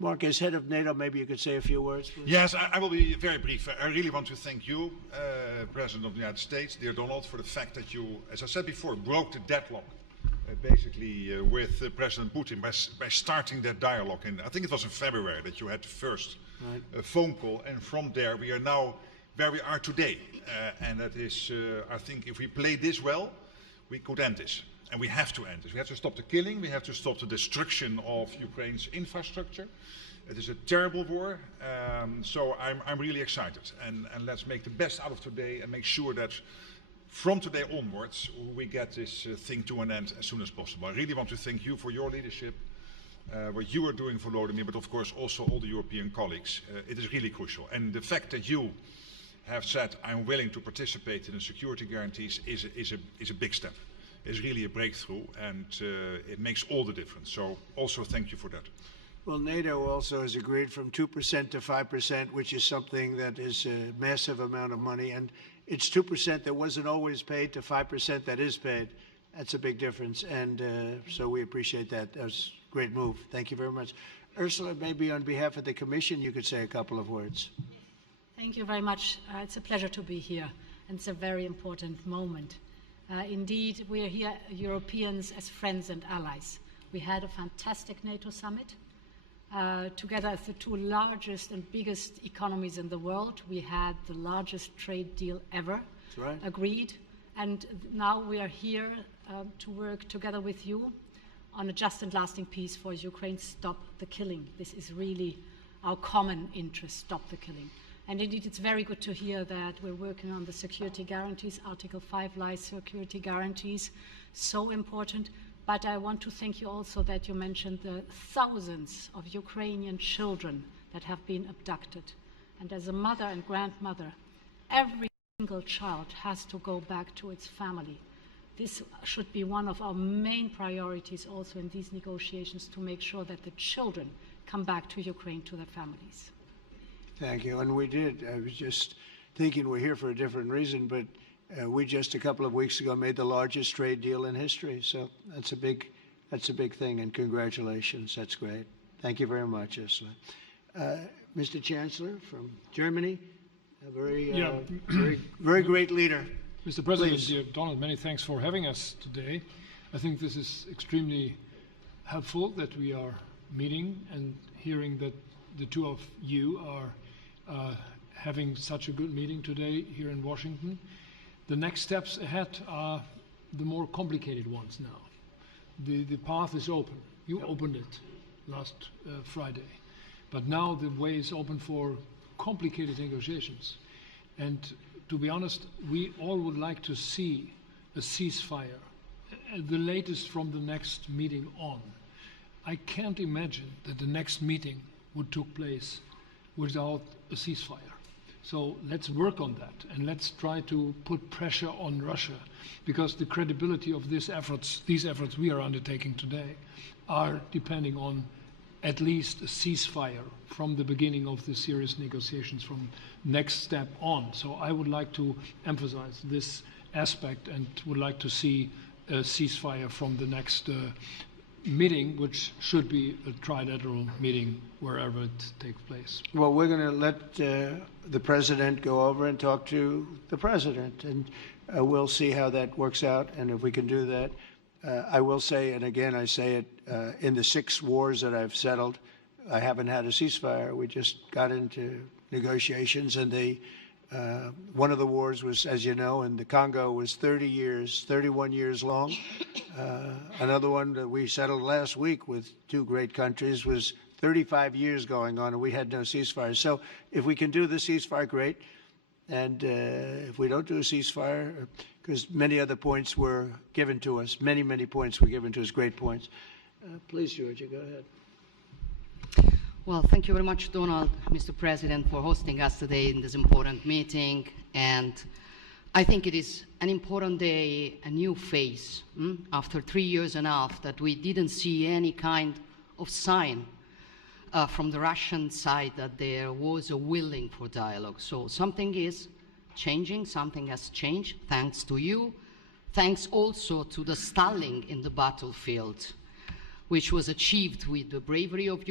Mark, as head of NATO, maybe you could say a few words, please. Yes, I will be very brief. I really want to thank you, President of the United States, dear Donald, for the fact that you, as I said before, broke the deadlock basically with President Putin by starting that dialogue. And I think it was in February that you had the first phone call, and from there we are now where we are today. And that is, I think, if we play this well, we could end this. And we have to end this. We have to stop the killing. We have to stop the destruction of Ukraine's infrastructure. It is a terrible war. So I'm really excited. And let's make the best out of today and make sure that from today onwards we get this thing to an end as soon as possible. I really want to thank you for your leadership, what you are doing for Volodymyr, but of course also all the European colleagues. It is really crucial. And the fact that you have said I'm willing to participate in the security guarantees is a big step. Is really a breakthrough, and it makes all the difference. So also thank you for that. Well, NATO also has agreed from 2% to 5%, which is something that is a massive amount of money. And it's 2% that wasn't always paid to 5% that is paid. That's a big difference. And so we appreciate that. That was a great move. Thank you very much. Ursula, maybe on behalf of the Commission, you could say a couple of words. Thank you very much. It's a pleasure to be here. And it's a very important moment. Indeed, we are here, Europeans, as friends and allies. We had a fantastic NATO summit. Together as the two largest and biggest economies in the world, we had the largest trade deal ever agreed. And now we are here to work together with you on a just and lasting peace for Ukraine. Stop the killing. This is really our common interest, stop the killing. And indeed, it's very good to hear that we're working on the security guarantees, Article 5 lies security guarantees, so important. But I want to thank you also that you mentioned the thousands of Ukrainian children that have been abducted. And as a mother and grandmother, every single child has to go back to its family. This should be one of our main priorities also in these negotiations, to make sure that the children come back to Ukraine, to their families. Thank you. And we did. I was just thinking we're here for a different reason, but we just a couple of weeks ago made the largest trade deal in history. So that's a big thing, and congratulations. That's great. Thank you very much, Ursula. Mr. Chancellor from Germany, a very great leader. Mr. President, dear Donald, many thanks for having us today. I think this is extremely helpful that we are meeting and hearing that the two of you are having such a good meeting today here in Washington. The next steps ahead are the more complicated ones now. The path is open. You opened it last Friday. But now the way is open for complicated negotiations. And to be honest, we all would like to see a ceasefire, the latest from the next meeting on. I can't imagine that the next meeting would take place without a ceasefire. So let's work on that, and let's try to put pressure on Russia, because the credibility of these efforts we are undertaking today are depending on at least a ceasefire from the beginning of the serious negotiations from next step on. So I would like to emphasize this aspect and would like to see a ceasefire from the next meeting, which should be a trilateral meeting wherever it takes place. Well, we're going to let the president go over and talk to the president, and we'll see how that works out, and if we can do that. I will say, and again I say it, in the 6 wars that I've settled, I haven't had a ceasefire. We just got into negotiations, and one of the wars was, as you know, in the Congo was 31 years long. Another one that we settled last week with 2 great countries was 35 years going on, and we had no ceasefire. So if we can do the ceasefire, great. And if we don't do a ceasefire, because many other points were given to us, many points were given to us, great points. Please, Georgia, go ahead. Well, thank you very much, Donald, Mr. President, for hosting us today in this important meeting. And I think it is an important day, a new phase, after 3 years and a half that we didn't see any kind of sign from the Russian side that there was a willing for dialogue. So something is changing, something has changed, thanks to you, thanks also to the stalling in the battlefield. which was achieved with the bravery of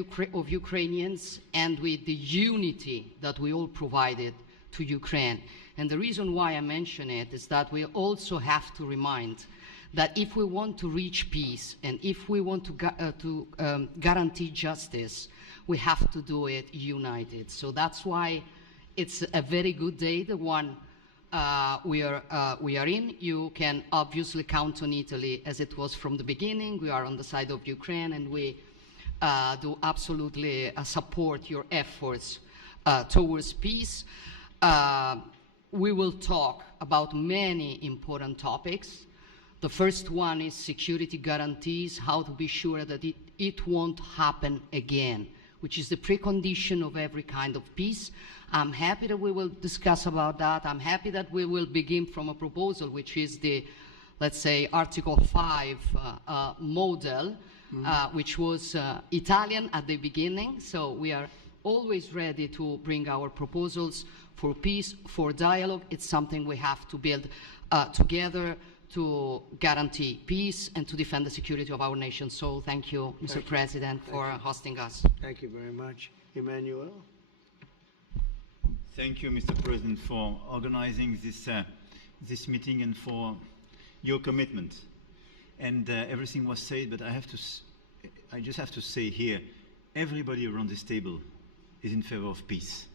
Ukrainians and with the unity that we all provided to Ukraine. And the reason why I mention it is that we also have to remind that if we want to reach peace and if we want to guarantee justice, we have to do it united. So that's why it's a very good day, the one we are in. You can obviously count on Italy as it was from the beginning. We are on the side of Ukraine, and we do absolutely support your efforts towards peace. We will talk about many important topics. The first one is security guarantees, how to be sure that it won't happen again, which is the precondition of every kind of peace. I'm happy that we will discuss about that. I'm happy that we will begin from a proposal, which is the, let's say, Article 5 model, which was Italian at the beginning. So we are always ready to bring our proposals for peace, for dialogue. It's something we have to build together to guarantee peace and to defend the security of our nation. So thank you, Mr. President, for hosting us. Thank you very much. Emmanuel? Thank you, Mr. President, for organizing this meeting and for your commitment. And everything was said, but I just have to say here, everybody around this table is in favor of peace.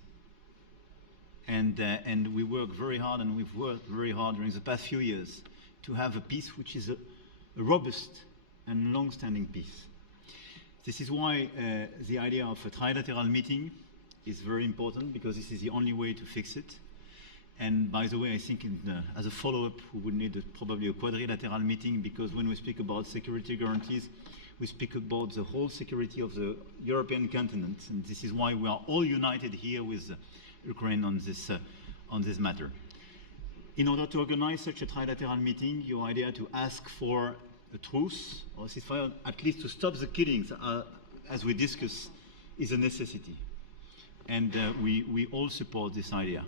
And we work very hard, and we've worked very hard during the past few years to have a peace which is a robust and long-standing peace. This is why the idea of a trilateral meeting is very important, because this is the only way to fix it. And by the way, I think as a follow-up, we would need probably a quadrilateral meeting, because when we speak about security guarantees, we speak about the whole security of the European continent. And this is why we are all united here with Ukraine on this matter. In order to organize such a trilateral meeting, your idea to ask for a truce or a ceasefire, at least to stop the killings, as we discussed, is a necessity. And we all support this idea.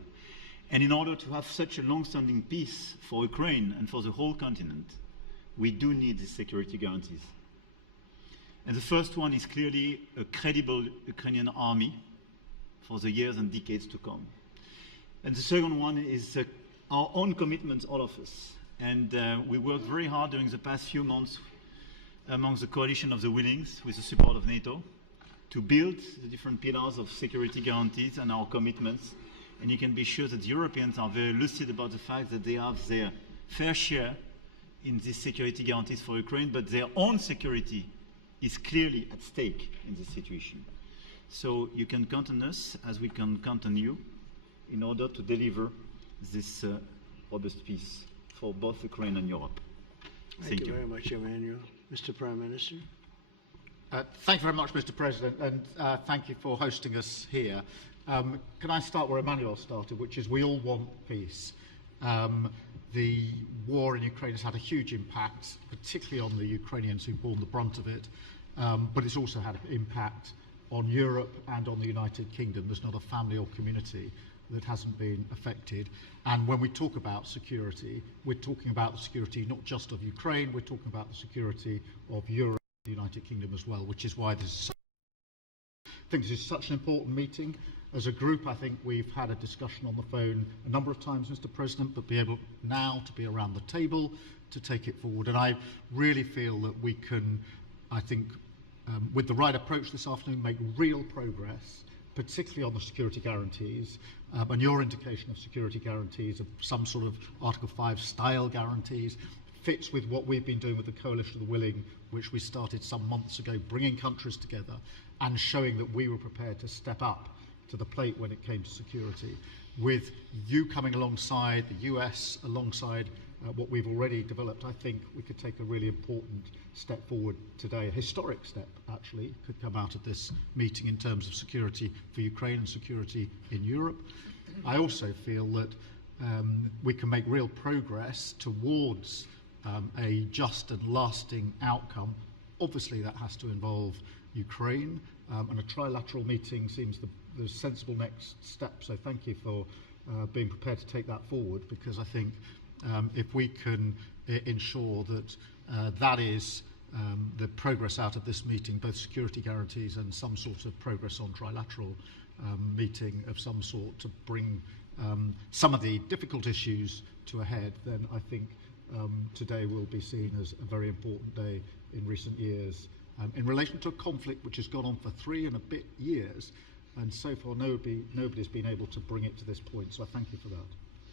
And in order to have such a long-standing peace for Ukraine and for the whole continent, we do need these security guarantees. And the first one is clearly a credible Ukrainian army for the years and decades to come. And the second one is our own commitment, all of us. And we worked very hard during the past few months amongst the coalition of the willings, with the support of NATO, to build the different pillars of security guarantees and our commitments. And you can be sure that the Europeans are very lucid about the fact that they have their fair share in these security guarantees for Ukraine, but their own security is clearly at stake in this situation. So you can count on us, as we can count on you, in order to deliver this robust peace for both Ukraine and Europe. Thank you very much, Emmanuel. Mr. Prime Minister? Thank you very much, Mr. President, and thank you for hosting us here. Can I start where Emmanuel started, which is we all want peace. The war in Ukraine has had a huge impact, particularly on the Ukrainians who've borne the brunt of it, but it's also had an impact on Europe and on the United Kingdom. There's not a family or community that hasn't been affected. And when we talk about security, we're talking about the security not just of Ukraine, we're talking about the security of Europe and the United Kingdom as well, which is why I think this is such an important meeting. As a group, I think we've had a discussion on the phone a number of times, Mr. President, but be able now to be around the table to take it forward. And I really feel that we can, I think, with the right approach this afternoon, make real progress, particularly on the security guarantees, and your indication of security guarantees, of some sort of Article 5 style guarantees, fits with what we've been doing with the Coalition of the Willing, which we started some months ago, bringing countries together and showing that we were prepared to step up to the plate when it came to security. With you coming alongside, the US alongside what we've already developed, I think we could take a really important step forward today. A historic step, actually, could come out of this meeting in terms of security for Ukraine and security in Europe. I also feel that we can make real progress towards a just and lasting outcome. Obviously, that has to involve Ukraine, and a trilateral meeting seems the sensible next step. So thank you for being prepared to take that forward, because I think if we can ensure that that is the progress out of this meeting, both security guarantees and some sort of progress on trilateral meeting of some sort to bring some of the difficult issues to a head, then I think today will be seen as a very important day in recent years in relation to a conflict which has gone on for 3 and a bit years, and so far nobody's been able to bring it to this point, so I thank you for that.